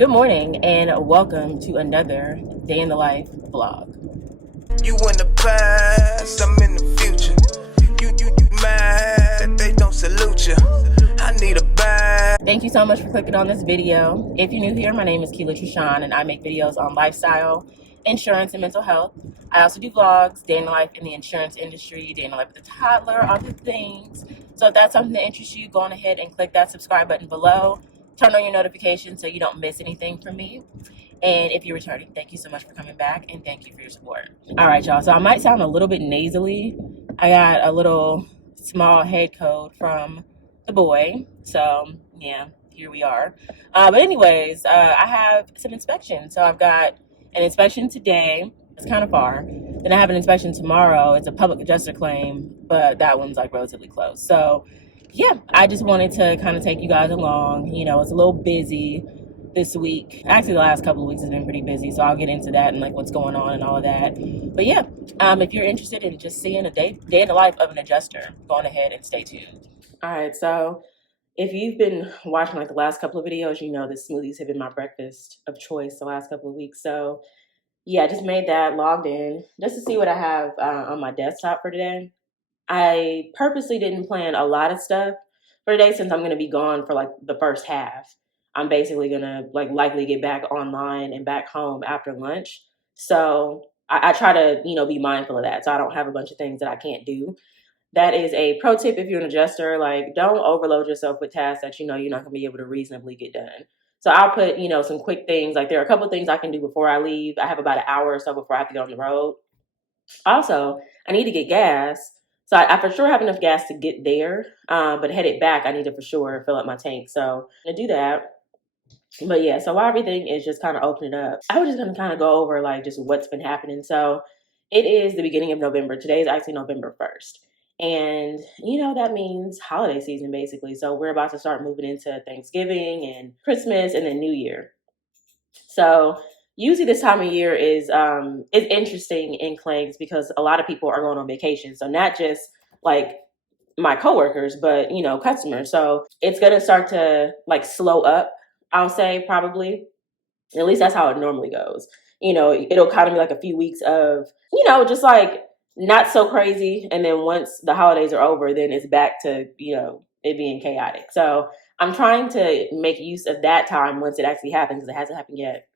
Good morning and welcome to another day in the life vlog. You in the past, I'm in the future. You mad that they don't salute you. I need a bag. Thank you so much for clicking on this video. If you're new here, my name is Keela Trishawn and I make videos on lifestyle, insurance, and mental health. I also do vlogs, day in the life in the insurance industry, day in the life with a toddler, other things. So if that's something that interests you, go on ahead and click that subscribe button below. Turn on your notifications so you don't miss anything from me. And if you're returning, thank you so much for coming back and thank you for your support. All right, y'all. So I might sound a little bit nasally. I got a little small head cold from the boy. So yeah, here we are. But anyways, I have some inspections. So I've got an inspection today. It's kind of far. Then I have an inspection tomorrow. It's a public adjuster claim, but that one's like relatively close. So yeah, I just wanted to kind of take you guys along. You know, it's a little busy this week. Actually, the last couple of weeks has been pretty busy, so I'll get into that and like what's going on and all of that. But yeah, if you're interested in just seeing a day in the life of an adjuster, go on ahead and stay tuned. All right, so if you've been watching like the last couple of videos, you know the smoothies have been my breakfast of choice the last couple of weeks. So yeah, I just made that, logged in just to see what I have on my desktop for today. I purposely didn't plan a lot of stuff for today since I'm going to be gone for like the first half. I'm basically going to like likely get back online and back home after lunch. So I try to, be mindful of that. So I don't have a bunch of things that I can't do. That is a pro tip if you're an adjuster. Like, don't overload yourself with tasks that you're not going to be able to reasonably get done. So I'll put, some quick things. Like there are a couple of things I can do before I leave. I have about an hour or so before I have to get on the road. Also, I need to get gas. So I for sure have enough gas to get there, but headed back, I need to for sure fill up my tank. So I'm going to do that. But yeah, so while everything is just kind of opening up, I was just going to kind of go over like just what's been happening. So it is the beginning of November. Today is actually November 1st. And, that means holiday season basically. So we're about to start moving into Thanksgiving and Christmas and then New Year. So usually this time of year is interesting in claims because a lot of people are going on vacation. So not just like my coworkers, but customers. So it's gonna start to like slow up, I'll say probably. At least that's how it normally goes. It'll kind of be like a few weeks of, just like not so crazy. And then once the holidays are over, then it's back to, it being chaotic. So I'm trying to make use of that time once it actually happens, because it hasn't happened yet.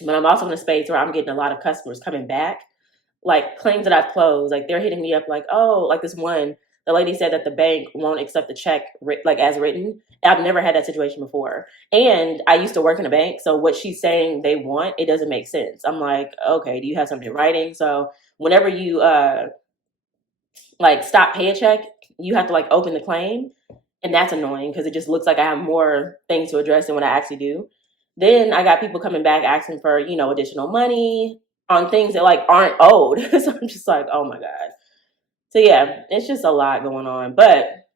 But I'm also in a space where I'm getting a lot of customers coming back, like claims that I've closed. Like they're hitting me up like, oh, like this one, the lady said that the bank won't accept the check like as written. I've never had that situation before. And I used to work in a bank. So what she's saying they want, it doesn't make sense. I'm like, okay, do you have something in writing? So whenever you like stop pay a check, you have to like open the claim. And that's annoying because it just looks like I have more things to address than what I actually do. Then I got people coming back asking for, additional money on things that like aren't owed. So I'm just like, oh my God. So yeah, it's just a lot going on, but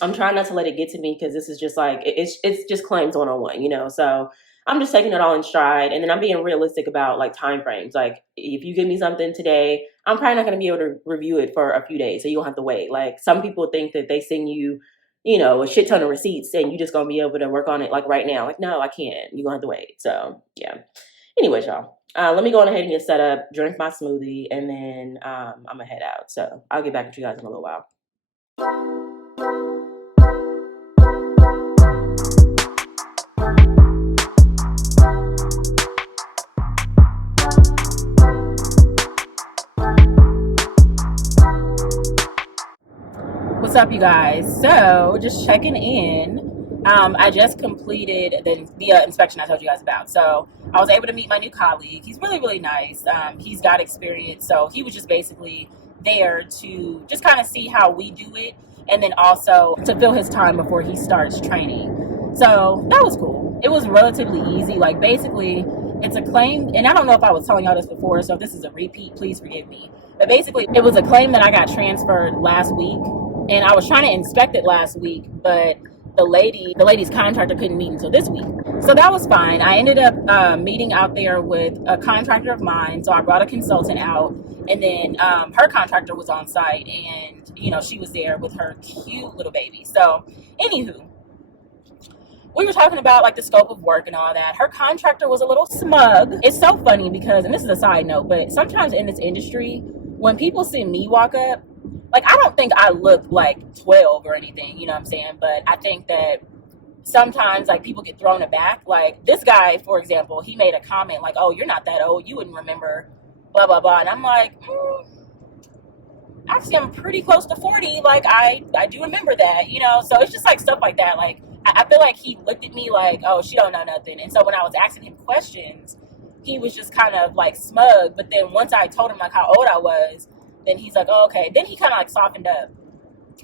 I'm trying not to let it get to me because this is just like, it's just claims 101, So I'm just taking it all in stride. And then I'm being realistic about like time frames. Like if you give me something today, I'm probably not going to be able to review it for a few days. So you don't have to wait. Like some people think that they send you, a shit ton of receipts and you just going to be able to work on it like right now. Like, no, I can't. You're going to have to wait. So yeah. Anyways, y'all, let me go on ahead and get set up, drink my smoothie, and then I'm going to head out. So I'll get back with you guys in a little while. What's up, you guys? So just checking in. I just completed the inspection I told you guys about. So I was able to meet my new colleague. He's really, really nice. He's got experience. So he was just basically there to just kind of see how we do it. And then also to fill his time before he starts training. So that was cool. It was relatively easy. Like basically it's a claim. And I don't know if I was telling y'all this before. So if this is a repeat, please forgive me. But basically it was a claim that I got transferred last week. And I was trying to inspect it last week, but the lady's contractor couldn't meet until this week. So that was fine. I ended up meeting out there with a contractor of mine. So I brought a consultant out, and then her contractor was on site, and she was there with her cute little baby. So anywho, we were talking about like the scope of work and all that. Her contractor was a little smug. It's so funny because, and this is a side note, but sometimes in this industry, when people see me walk up, like I don't think I look like 12 or anything, you know what I'm saying? But I think that sometimes like people get thrown aback. Like this guy, for example, he made a comment like, "Oh, you're not that old. You wouldn't remember blah blah blah." And I'm like, actually, I'm pretty close to 40. Like I do remember that, you know. So it's just like stuff like that. Like I feel like he looked at me like, "Oh, she don't know nothing." And so when I was asking him questions, he was just kind of like smug. But then once I told him like how old I was, then he's like, "Oh, okay." Then he kind of like softened up.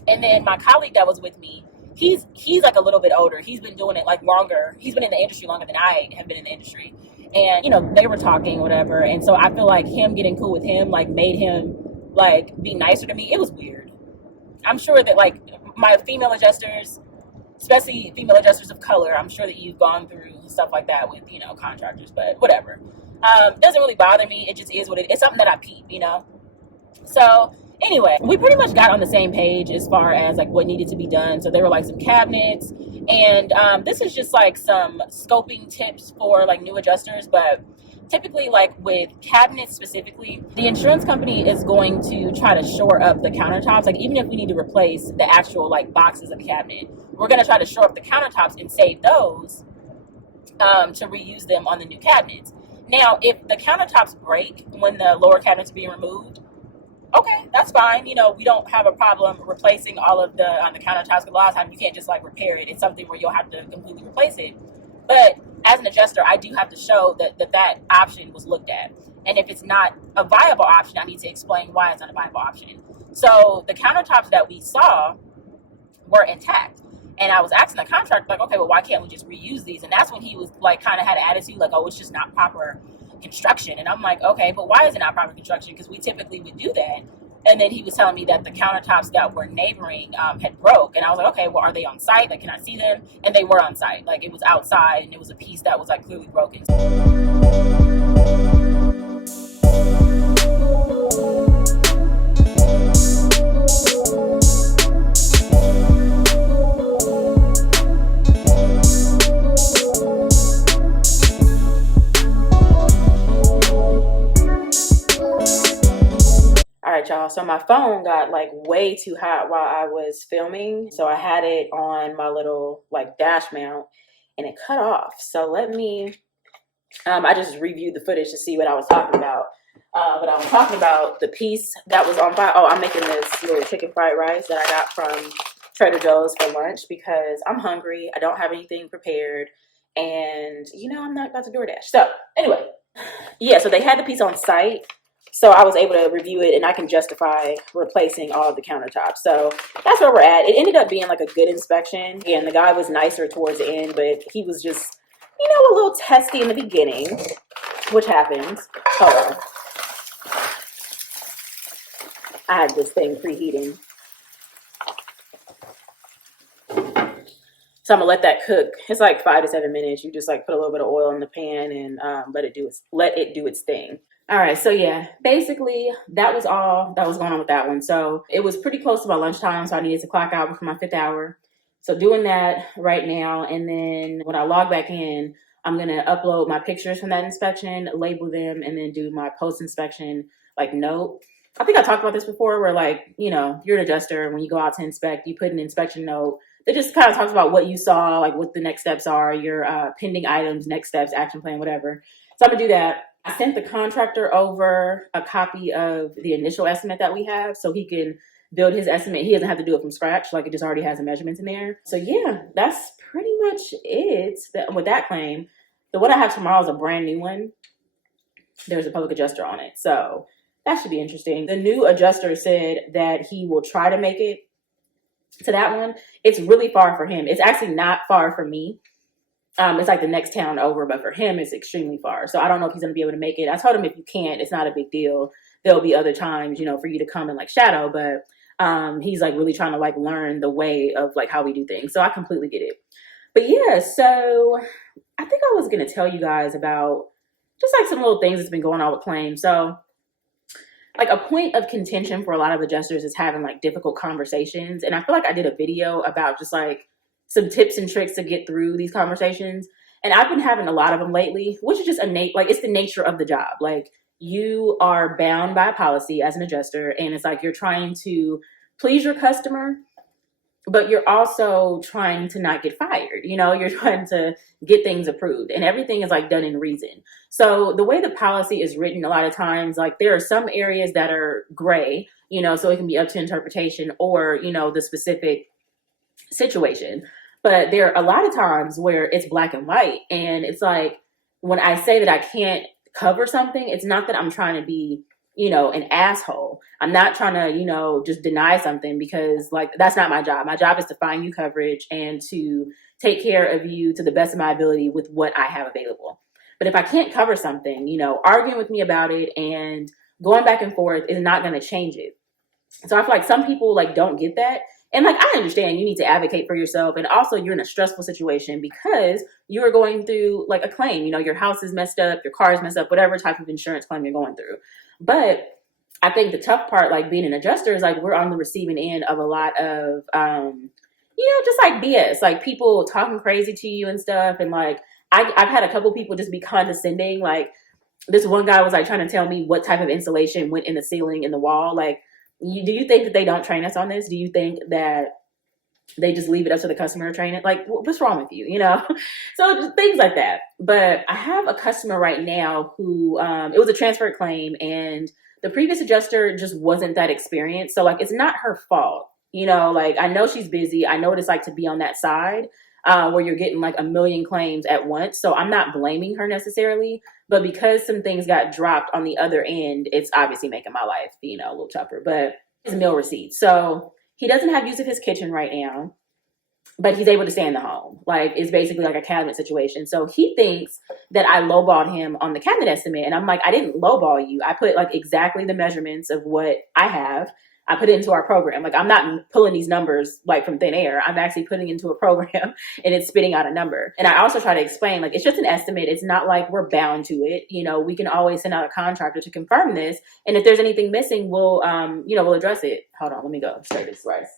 And then my colleague that was with me, he's like a little bit older. He's been doing it like longer. He's been in the industry longer than I have been in the industry. And you know, they were talking whatever. And so I feel like him getting cool with him like made him like be nicer to me. It was weird. I'm sure that like my female adjusters, especially female adjusters of color, I'm sure that you've gone through stuff like that with, you know, contractors, but whatever. It doesn't really bother me. It just is what it's something that I peep, you know. So anyway, we pretty much got on the same page as far as like what needed to be done. So there were like some cabinets, and this is just like some scoping tips for like new adjusters. But typically, like with cabinets specifically, the insurance company is going to try to shore up the countertops. Like even if we need to replace the actual like boxes of the cabinet, we're going to try to shore up the countertops and save those to reuse them on the new cabinets. Now, if the countertops break when the lower cabinets are being removed, okay, that's fine. You know, we don't have a problem replacing all of the countertops. A lot of times you can't just like repair it. It's something where you'll have to completely replace it. But as an adjuster, I do have to show that option was looked at. And if it's not a viable option, I need to explain why it's not a viable option. So the countertops that we saw were intact. And I was asking the contractor, like, okay, well, why can't we just reuse these? And that's when he was like, kind of had an attitude, like, oh, it's just not proper construction. And I'm like, okay, but why is it not proper construction? Because we typically would do that. And then he was telling me that the countertops that were neighboring had broke. And I was like, okay, well, are they on site? Like, can I see them? And they were on site. Like, it was outside, and it was a piece that was like clearly broken. All right, y'all. So my phone got like way too hot while I was filming. So I had it on my little like dash mount and it cut off. So let me, I just reviewed the footage to see what I was talking about. But I was talking about the piece that was on fire. Oh, I'm making this little chicken fried rice that I got from Trader Joe's for lunch because I'm hungry. I don't have anything prepared. And, you know, I'm not about to DoorDash. So anyway, yeah, so they had the piece on site. So I was able to review it and I can justify replacing all of the countertops. So that's where we're at. It ended up being like a good inspection. And the guy was nicer towards the end, but he was just, you know, a little testy in the beginning, which happens. Hold on. I had this thing preheating. So I'm gonna let that cook. It's like 5 to 7 minutes. You just like put a little bit of oil in the pan and let it do its thing. All right, so yeah, basically that was all that was going on with that one. So it was pretty close to my lunchtime, so I needed to clock out before my 5th hour. So doing that right now, and then when I log back in, I'm gonna upload my pictures from that inspection, label them, and then do my post-inspection like note. I think I talked about this before where like, you know, you're an adjuster, when you go out to inspect, you put an inspection note that just kind of talks about what you saw, like what the next steps are, your pending items, next steps, action plan, whatever. So I'm gonna do that. I sent the contractor over a copy of the initial estimate that we have so he can build his estimate. He doesn't have to do it from scratch, like it just already has the measurements in there. So yeah, that's pretty much it with that claim. The one I have tomorrow is a brand new one. There's a public adjuster on it. So that should be interesting. The new adjuster said that he will try to make it to that one. It's really far for him. It's actually not far for me. It's like the next town over, but for him, it's extremely far. So I don't know if he's going to be able to make it. I told him if you can't, it's not a big deal. There'll be other times, you know, for you to come and like shadow, but he's like really trying to like learn the way of like how we do things. So I completely get it. But yeah, so I think I was going to tell you guys about just like some little things that's been going on with claims. So like a point of contention for a lot of adjusters is having like difficult conversations. And I feel like I did a video about just like some tips and tricks to get through these conversations. And I've been having a lot of them lately, which is just like it's the nature of the job. Like you are bound by a policy as an adjuster, and it's like you're trying to please your customer, but you're also trying to not get fired. You're trying to get things approved, and everything is like done in reason. So the way the policy is written, a lot of times, like there are some areas that are gray, so it can be up to interpretation or, the specific situation. But there are a lot of times where it's black and white. And it's like, when I say that I can't cover something, it's not that I'm trying to be, an asshole. I'm not trying to, just deny something, because like, that's not my job. My job is to find you coverage and to take care of you to the best of my ability with what I have available. But if I can't cover something, arguing with me about it and going back and forth is not going to change it. So I feel like some people like don't get that. And like, I understand you need to advocate for yourself. And also you're in a stressful situation because you are going through like a claim, your house is messed up, your car is messed up, whatever type of insurance claim you're going through. But I think the tough part, like being an adjuster, is like we're on the receiving end of a lot of, just like BS, like people talking crazy to you and stuff. And like, I've had a couple people just be condescending. Like this one guy was like trying to tell me what type of insulation went in the ceiling in the wall. Like, do you think that they don't train us on this? Do you think that they just leave it up to the customer to train it? Like, what's wrong with you? So just things like that. But I have a customer right now who, it was a transfer claim, and the previous adjuster just wasn't that experienced. So like, it's not her fault. Like I know she's busy. I know what it's like to be on that side where you're getting like a million claims at once. So I'm not blaming her necessarily, but because some things got dropped on the other end, it's obviously making my life, a little tougher. But his meal receipts. So he doesn't have use of his kitchen right now, but he's able to stay in the home. Like it's basically like a cabinet situation. So he thinks that I lowballed him on the cabinet estimate. And I'm like, I didn't lowball you. I put like exactly the measurements of what I have. I put it into our program. Like I'm not pulling these numbers like from thin air. I'm actually putting it into a program and it's spitting out a number. And I also try to explain, like, it's just an estimate. It's not like we're bound to it. We can always send out a contractor to confirm this. And if there's anything missing, we'll address it. Hold on, let me go straight this rice.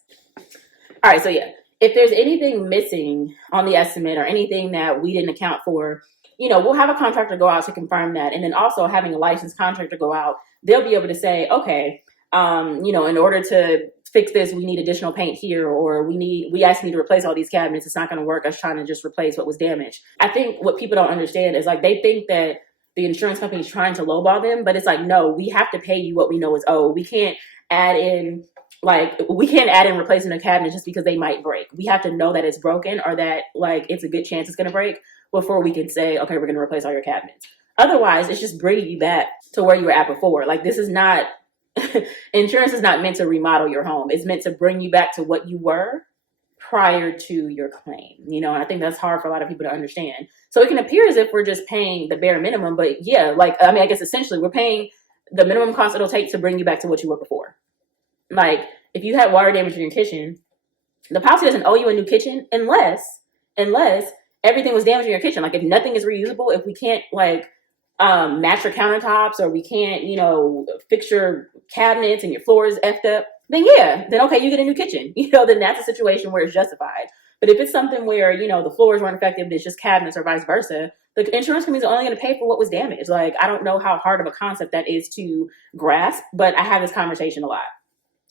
All right. So yeah, if there's anything missing on the estimate or anything that we didn't account for, we'll have a contractor go out to confirm that. And then also having a licensed contractor go out, they'll be able to say, okay, in order to fix this, we need additional paint here, or we actually need to replace all these cabinets. It's not going to work us trying to just replace what was damaged. I think what people don't understand is like, they think that the insurance company is trying to lowball them, but it's like, no, we have to pay you what we know is owed. We can't add in replacing a cabinet just because they might break. We have to know that it's broken or that like it's a good chance it's going to break before we can say, okay, we're going to replace all your cabinets. Otherwise, it's just bringing you back to where you were at before. Like this is not, insurance is not meant to remodel your home. It's meant to bring you back to what you were prior to your claim, and I think that's hard for a lot of people to understand. So it can appear as if we're just paying the bare minimum, but yeah, I guess essentially we're paying the minimum cost it'll take to bring you back to what you were before. Like if you had water damage in your kitchen, the policy doesn't owe you a new kitchen unless everything was damaged in your kitchen. Like if nothing is reusable, if we can't match your countertops, or we can't, fix your cabinets and your floors effed up, then okay, you get a new kitchen. Then that's a situation where it's justified. But if it's something where, the floors weren't effective, it's just cabinets or vice versa, the insurance companies are only going to pay for what was damaged. Like, I don't know how hard of a concept that is to grasp, but I have this conversation a lot.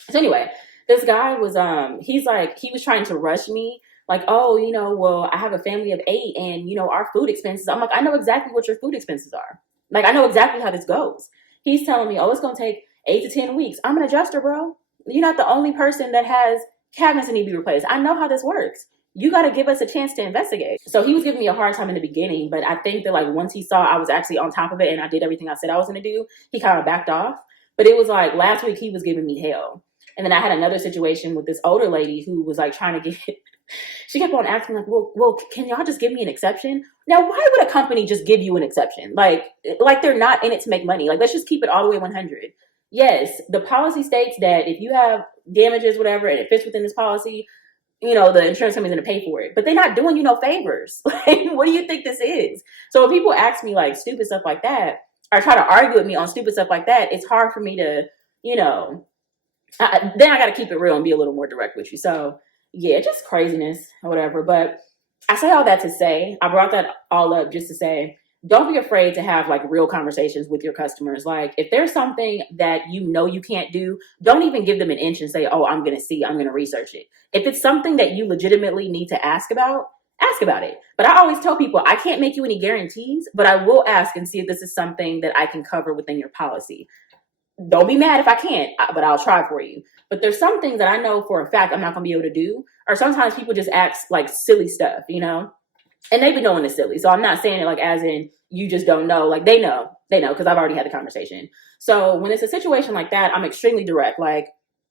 So anyway, this guy was, he was trying to rush me. Like, oh, well, I have a family of 8 and, our food expenses. I'm like, I know exactly what your food expenses are. Like, I know exactly how this goes. He's telling me, oh, it's going to take 8 to 10 weeks. I'm an adjuster, bro. You're not the only person that has cabinets that need to be replaced. I know how this works. You got to give us a chance to investigate. So he was giving me a hard time in the beginning, but I think that like once he saw I was actually on top of it and I did everything I said I was going to do, he kind of backed off. But it was like last week he was giving me hell. And then I had another situation with this older lady who was like trying to get, she kept on asking like, well, can y'all just give me an exception? Now, why would a company just give you an exception? Like they're not in it to make money. Like, let's just keep it all the way 100. Yes, the policy states that if you have damages, whatever, and it fits within this policy, the insurance company's going to pay for it. But they're not doing you no favors. Like, what do you think this is? So when people ask me like stupid stuff like that, or try to argue with me on stupid stuff like that, it's hard for me to, then I got to keep it real and be a little more direct with you. So yeah, just craziness or whatever. But I say all that to say, I brought that all up just to say, don't be afraid to have like real conversations with your customers. Like if there's something that you know you can't do, don't even give them an inch and say, oh, I'm going to see, I'm going to research it. If it's something that you legitimately need to ask about it. But I always tell people, I can't make you any guarantees, but I will ask and see if this is something that I can cover within your policy. Don't be mad if I can't, but I'll try for you. But there's some things that I know for a fact I'm not going to be able to do. Or sometimes people just ask like silly stuff, you know? And they be knowing it's silly. So I'm not saying it like as in you just don't know. Like they know because I've already had the conversation. So when it's a situation like that, I'm extremely direct. Like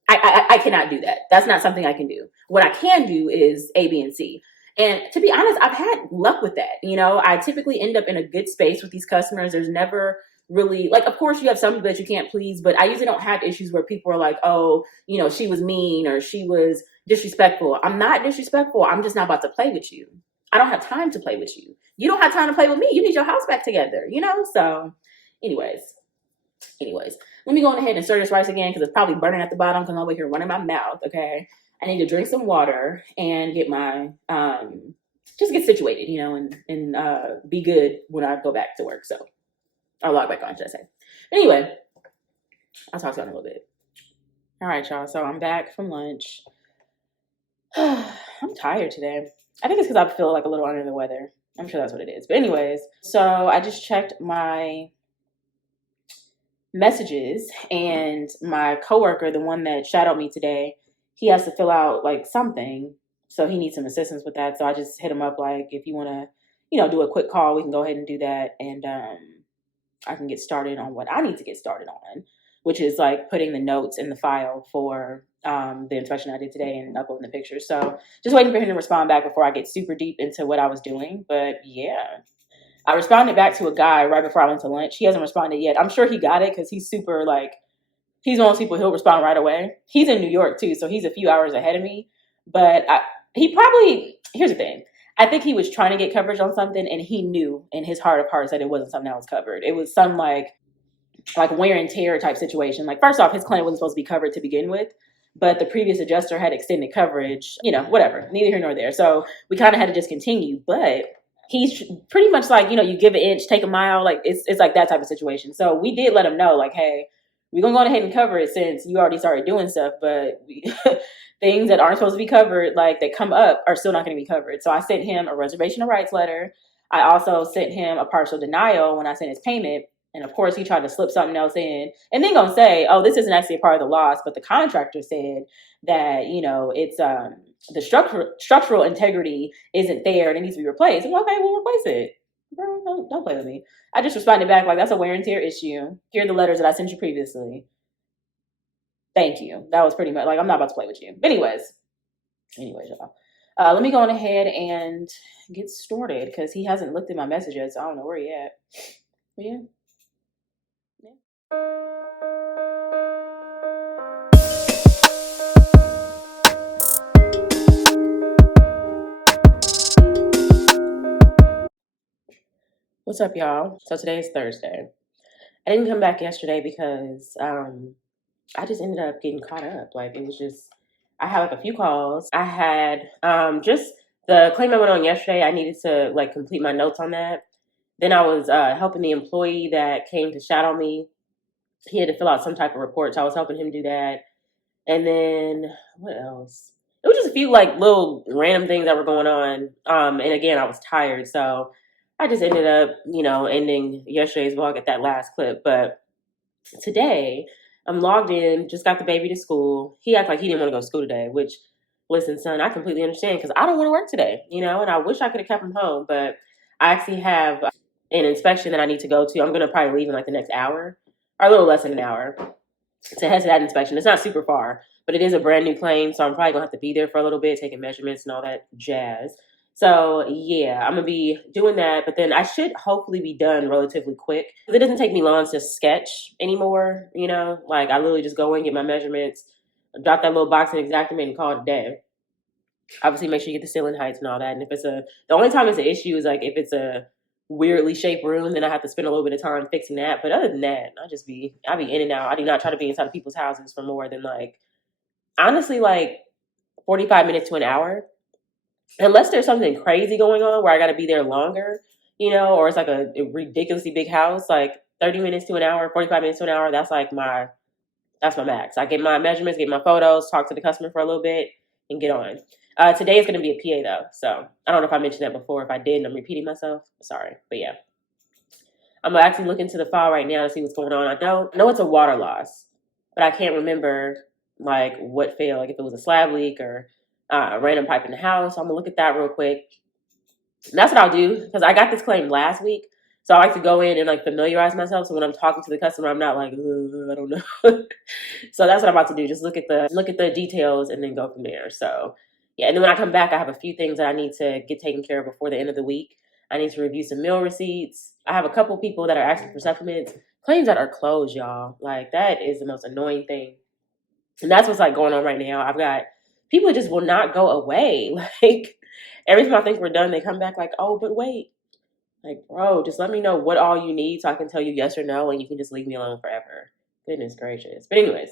I cannot do that. That's not something I can do. What I can do is A, B, and C. And to be honest, I've had luck with that. You know, I typically end up in a good space with these customers. There's never really like, of course, you have some people that you can't please, but I usually don't have issues where people are like, oh, you know, she was mean or she was disrespectful. I'm not disrespectful. I'm just not about to play with you. I don't have time to play with you. You don't have time to play with me. You need your house back together, you know? So, anyways, let me go on ahead and stir this rice again because it's probably burning at the bottom because I'm over here running my mouth, okay? I need to drink some water and get my, just get situated, you know, and be good when I go back to work. So, or log back on, should I say. Anyway, I'll talk to you in a little bit. All right, y'all. So I'm back from lunch. I'm tired today. I think it's because I feel like a little under the weather. I'm sure that's what it is. But anyways, so I just checked my messages and my coworker, the one that shadowed me today, he has to fill out like something. So he needs some assistance with that. So I just hit him up like, if you want to, you know, do a quick call, we can go ahead and do that. And I can get started on what I need to get started on, which is like putting the notes in the file for the inspection I did today and uploading the pictures. So just waiting for him to respond back before I get super deep into what I was doing. But yeah, I responded back to a guy right before I went to lunch. He hasn't responded yet. I'm sure he got it because he's super like, he's one of those people, he'll respond right away. He's in New York too, so he's a few hours ahead of me. But he probably, here's the thing. I think he was trying to get coverage on something and he knew in his heart of hearts that it wasn't something that was covered. It was some like wear and tear type situation. Like first off, his claim wasn't supposed to be covered to begin with, but the previous adjuster had extended coverage, you know, whatever, neither here nor there. So we kind of had to just continue, but he's pretty much like, you know, you give an inch, take a mile. Like it's like that type of situation. So we did let him know like, hey, we're going to go ahead and cover it since you already started doing stuff, but things that aren't supposed to be covered, like that come up, are still not going to be covered. So I sent him a reservation of rights letter. I also sent him a partial denial when I sent his payment. And of course, he tried to slip something else in and then gonna say, oh, this isn't actually a part of the loss, but the contractor said that, you know, it's the structural integrity isn't there and it needs to be replaced. I'm like, okay, we'll replace it. Bro, don't play with me. I just responded back like, that's a wear and tear issue. Here are the letters that I sent you previously. Thank you. That was pretty much like, I'm not about to play with you. But anyways, y'all. Let me go on ahead and get started because he hasn't looked at my messages. So I don't know where he at. But yeah. What's up, y'all? So today is Thursday. I didn't come back yesterday because I just ended up getting caught up. Like it was just, I had like a few calls. I had just the claim I went on yesterday. I needed to like complete my notes on that. Then I was helping the employee that came to shadow me. He had to fill out some type of report, so I was helping him do that. And then what else? It was just a few like little random things that were going on. And again, I was tired, so I just ended up, you know, ending yesterday's vlog at that last clip. But today, I'm logged in, just got the baby to school. He acted like he didn't want to go to school today, which, listen, son, I completely understand because I don't want to work today, you know, and I wish I could have kept him home. But I actually have an inspection that I need to go to. I'm going to probably leave in like the next hour or a little less than an hour to head to that inspection. It's not super far, but it is a brand new claim, so I'm probably going to have to be there for a little bit, taking measurements and all that jazz. So yeah, I'm going to be doing that, but then I should hopefully be done relatively quick. It doesn't take me long to sketch anymore, you know? Like I literally just go in, get my measurements, drop that little box in Exactamente and call it a day. Obviously make sure you get the ceiling heights and all that. And if it's the only time it's an issue is like if it's a weirdly shaped room, then I have to spend a little bit of time fixing that. But other than that, I'll be in and out. I do not try to be inside of people's houses for more than like, honestly, like 45 minutes to an hour. Unless there's something crazy going on where I got to be there longer, or it's like a ridiculously big house, like 30 minutes to an hour, 45 minutes to an hour, that's my max. I get my measurements, get my photos, talk to the customer for a little bit, and get on. Today is going to be a PA though, so I don't know if I mentioned that before. If I did, I'm repeating myself. Sorry, but yeah, I'm gonna actually look into the file right now to see what's going on. I know it's a water loss, but I can't remember like what failed, like if it was a slab leak or a random pipe in the house. So I'm gonna look at that real quick. And that's what I'll do because I got this claim last week. So I like to go in and like familiarize myself. So when I'm talking to the customer, I'm not like, I don't know. So that's what I'm about to do. Just look at the details and then go from there. So yeah, and then when I come back, I have a few things that I need to get taken care of before the end of the week. I need to review some meal receipts. I have a couple people that are asking for supplements. Claims that are closed, y'all. Like that is the most annoying thing. And that's what's like going on right now. I've got people just will not go away. Like every time I think we're done, they come back like, oh, but wait. Like, bro, just let me know what all you need so I can tell you yes or no, and you can just leave me alone forever. Goodness gracious. But anyways,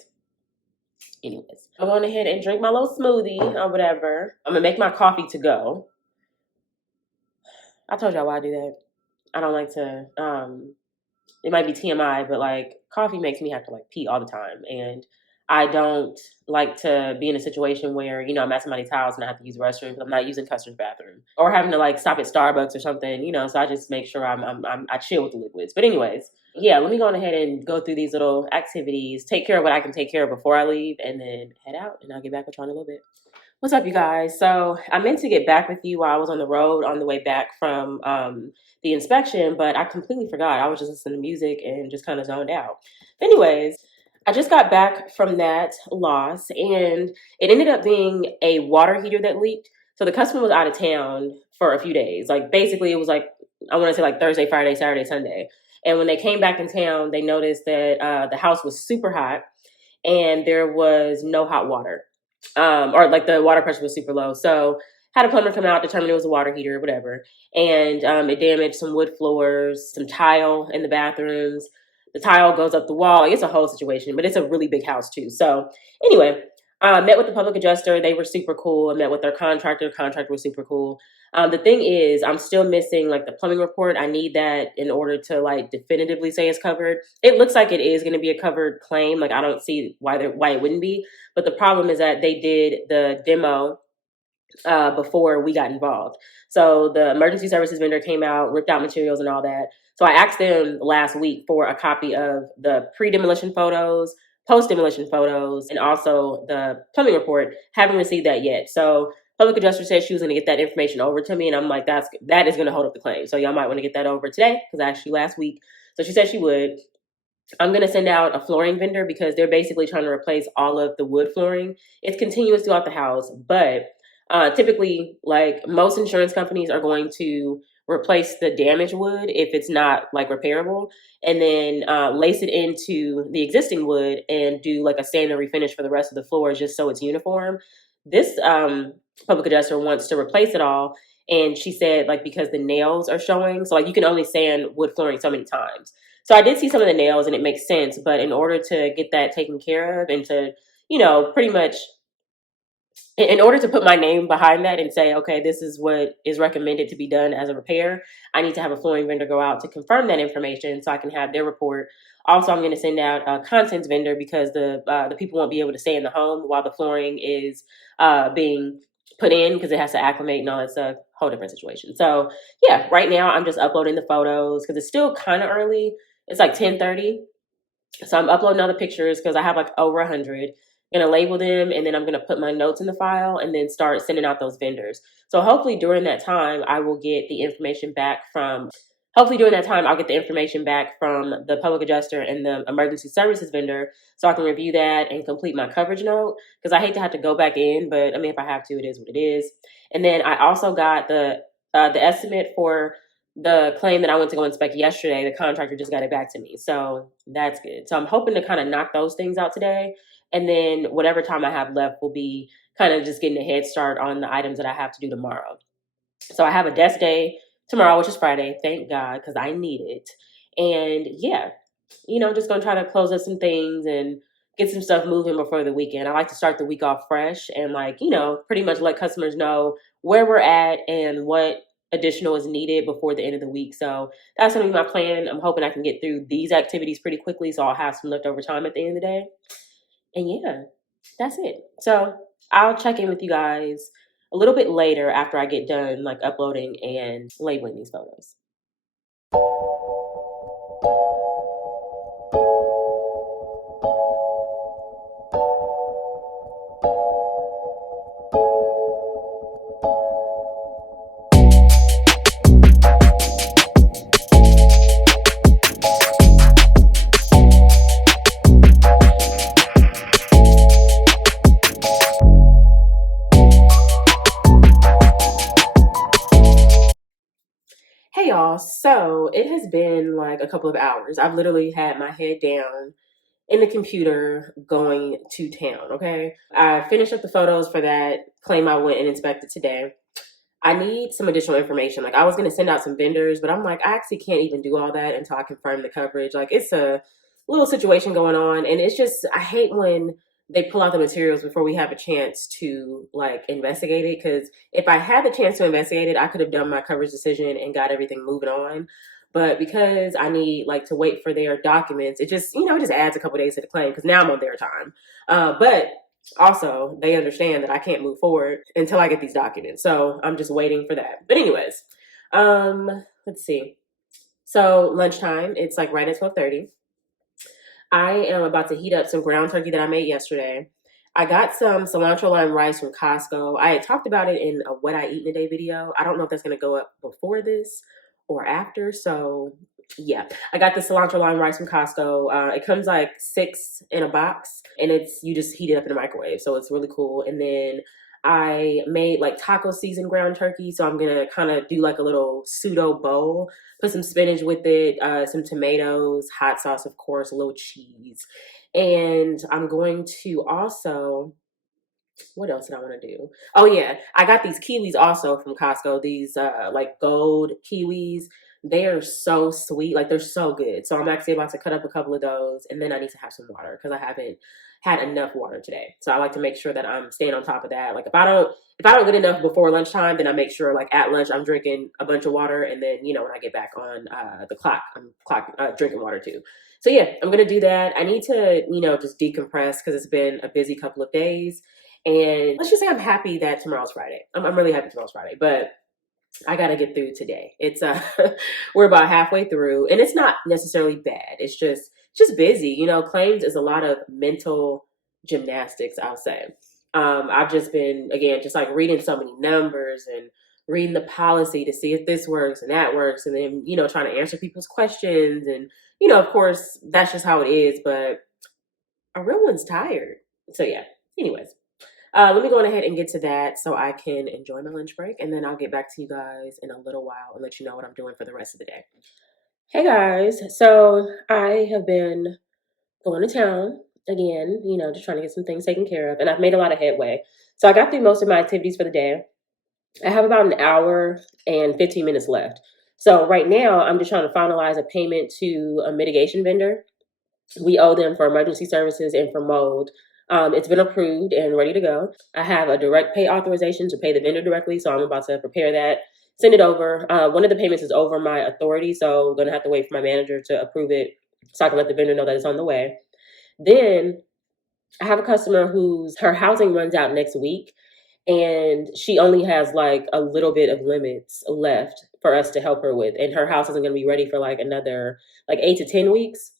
I'm going ahead and drink my little smoothie or whatever. I'm gonna make my coffee to go. I told y'all why I do that. I don't like to. It might be TMI, but like coffee makes me have to like pee all the time, and I don't like to be in a situation where I'm at somebody's house and I have to use the restroom because I'm not using customer's bathroom or having to like stop at Starbucks or something. So I just make sure I chill with the liquids. But anyways, yeah, let me go ahead and go through these little activities, take care of what I can take care of before I leave, and then head out. And I'll get back with you in a little bit. What's up, you guys? So I meant to get back with you while I was on the road on the way back from the inspection, but I completely forgot. I was just listening to music and just kind of zoned out. But anyways, I just got back from that loss, and it ended up being a water heater that leaked. So the customer was out of town for a few days. Like basically, it was like I want to say like Thursday, Friday, Saturday, Sunday. And when they came back in town, they noticed that the house was super hot, and there was no hot water. Or like the water pressure was super low. So had a plumber come out, determined it was a water heater, whatever. And it damaged some wood floors, some tile in the bathrooms. The tile goes up the wall. It's a whole situation, but it's a really big house too. So anyway, met with the public adjuster. They were super cool. I met with their contractor. Contractor was super cool. The thing is, I'm still missing like the plumbing report. I need that in order to like definitively say it's covered. It looks like it is going to be a covered claim. Like I don't see why it wouldn't be. But the problem is that they did the demo before we got involved. So the emergency services vendor came out, ripped out materials and all that. So I asked them last week for a copy of the pre-demolition photos, post-demolition photos, and also the plumbing report. Haven't received that yet. So public adjuster said she was going to get that information over to me, and I'm like, that is going to hold up the claim. So y'all might want to get that over today because actually last week. So she said she would. I'm going to send out a flooring vendor because they're basically trying to replace all of the wood flooring. It's continuous throughout the house, but typically, like most insurance companies are going to replace the damaged wood if it's not like repairable, and then lace it into the existing wood and do like a standard refinish for the rest of the floors just so it's uniform. This public adjuster wants to replace it all, and she said like because the nails are showing, so like you can only sand wood flooring so many times. So I did see some of the nails and it makes sense, but in order to get that taken care of and to, pretty much in order to put my name behind that and say, okay, this is what is recommended to be done as a repair, I need to have a flooring vendor go out to confirm that information so I can have their report. Also, I'm going to send out a contents vendor because the people won't be able to stay in the home while the flooring is being put in because it has to acclimate and all that stuff. Whole different situation. So yeah, right now I'm just uploading the photos because it's still kind of early. It's like 10:30. So I'm uploading all the pictures because I have like over 100. I'm going to label them, and then I'm going to put my notes in the file and then start sending out those vendors. So hopefully during that time, I will get the information back from, I'll get the information back from the public adjuster and the emergency services vendor so I can review that and complete my coverage note because I hate to have to go back in, but I mean, if I have to, it is what it is. And then I also got the estimate for the claim that I went to go inspect yesterday. The contractor just got it back to me. So that's good. So I'm hoping to kind of knock those things out today. And then whatever time I have left will be kind of just getting a head start on the items that I have to do tomorrow. So I have a desk day tomorrow, which is Friday. Thank God, because I need it. And yeah, just going to try to close up some things and get some stuff moving before the weekend. I like to start the week off fresh and pretty much let customers know where we're at and what additional is needed before the end of the week. So that's gonna be my plan. I'm hoping I can get through these activities pretty quickly so I'll have some leftover time at the end of the day. And yeah, that's it. So I'll check in with you guys a little bit later after I get done uploading and labeling these photos. Hey y'all, so it has been like a couple of hours. I've literally had my head down in the computer going to town, okay? I finished up the photos for that claim I went and inspected today. I need some additional information. Like I was gonna send out some vendors, but I'm like, I actually can't even do all that until I confirm the coverage. Like it's a little situation going on, and it's just I hate when they pull out the materials before we have a chance to investigate it. Because if I had the chance to investigate it, I could have done my coverage decision and got everything moving on. But because I need to wait for their documents, it just it just adds a couple days to the claim because now I'm on their time. But also they understand that I can't move forward until I get these documents. So I'm just waiting for that. But anyways, let's see. So lunchtime, it's right at 12:30. I am about to heat up some ground turkey that I made yesterday. I got some cilantro lime rice from Costco. I had talked about it in a what I eat in a day video. I don't know if that's going to go up before this or after. So yeah, I got the cilantro lime rice from Costco. It comes like 6 in a box, and you just heat it up in the microwave. So it's really cool. And then I made taco seasoned ground turkey. So I'm gonna kind of do a little pseudo bowl, put some spinach with it, some tomatoes, hot sauce, of course, a little cheese. And I'm going to also, what else did I want to do? Oh yeah, I got these kiwis also from Costco. These gold kiwis. They are so sweet. They're so good. So I'm actually about to cut up a couple of those, and then I need to have some water because I haven't had enough water today. So I like to make sure that I'm staying on top of that. If I don't get enough before lunchtime, then I make sure at lunch I'm drinking a bunch of water, and then when I get back on the clock, I'm drinking water too. So yeah, I'm gonna do that. I need to just decompress because it's been a busy couple of days. And let's just say I'm happy that tomorrow's Friday. I'm really happy tomorrow's Friday, but I got to get through today. It's we're about halfway through, and it's not necessarily bad. It's just busy. Claims is a lot of mental gymnastics, I'll say. I've just been again just reading so many numbers and reading the policy to see if this works and that works, and then trying to answer people's questions, and of course that's just how it is. But a real one's tired. So yeah. Anyways. Let me go ahead and get to that so I can enjoy my lunch break, and then I'll get back to you guys in a little while and let you know what I'm doing for the rest of the day. Hey guys, so I have been going to town again, just trying to get some things taken care of, and I've made a lot of headway. So I got through most of my activities for the day. I have about an hour and 15 minutes left. So right now, I'm just trying to finalize a payment to a mitigation vendor. We owe them for emergency services and for mold. It's been approved and ready to go. I have a direct pay authorization to pay the vendor directly, so I'm about to prepare that, send it over. One of the payments is over my authority, so I'm going to have to wait for my manager to approve it so I can let the vendor know that it's on the way. Then I have a customer her housing runs out next week, and she only has a little bit of limits left for us to help her with, and her house isn't going to be ready for another 8 to 10 weeks,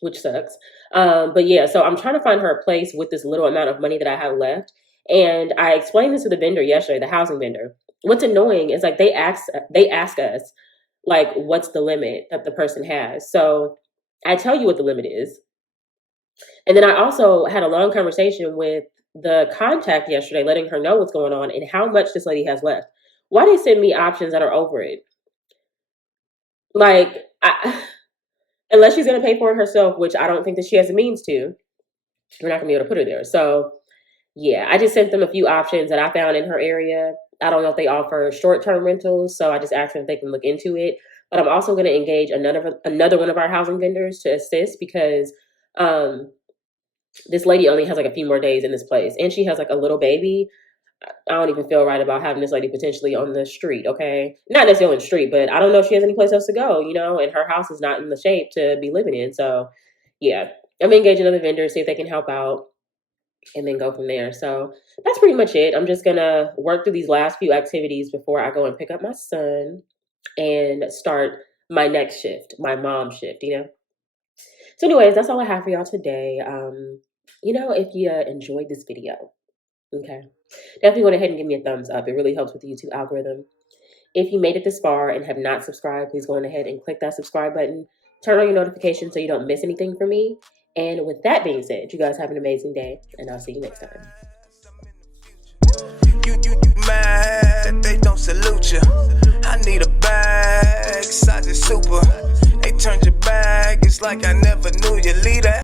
which sucks. But yeah, so I'm trying to find her a place with this little amount of money that I have left. And I explained this to the vendor yesterday, the housing vendor. What's annoying is they ask us what's the limit that the person has. So I tell you what the limit is. And then I also had a long conversation with the contact yesterday, letting her know what's going on and how much this lady has left. Why do you send me options that are over it? Unless she's going to pay for it herself, which I don't think that she has the means to, we're not going to be able to put her there. So, yeah, I just sent them a few options that I found in her area. I don't know if they offer short-term rentals, so I just asked them if they can look into it. But I'm also going to engage another one of our housing vendors to assist because This lady only has like a few more days in this place, and she has like a little baby. I don't even feel right about having this lady potentially on the street, okay? Not necessarily on the street, but I don't know if she has any place else to go, and her house is not in the shape to be living in. So, yeah, I'm gonna engage another vendor, see if they can help out, and then go from there. So, that's pretty much it. I'm just gonna work through these last few activities before I go and pick up my son and start my next shift, my mom shift. So, anyways, that's all I have for y'all today. If you enjoyed this video, okay, definitely go ahead and give me a thumbs up. It really helps with the YouTube algorithm. If you made it this far and have not subscribed, please go ahead and click that subscribe button. Turn on your notifications so you don't miss anything from me. And with that being said, you guys have an amazing day, and I'll see you next time. You mad, they don't salute you. I need a bag, size is super. They turned your bag, it's like I never knew you. Leave that.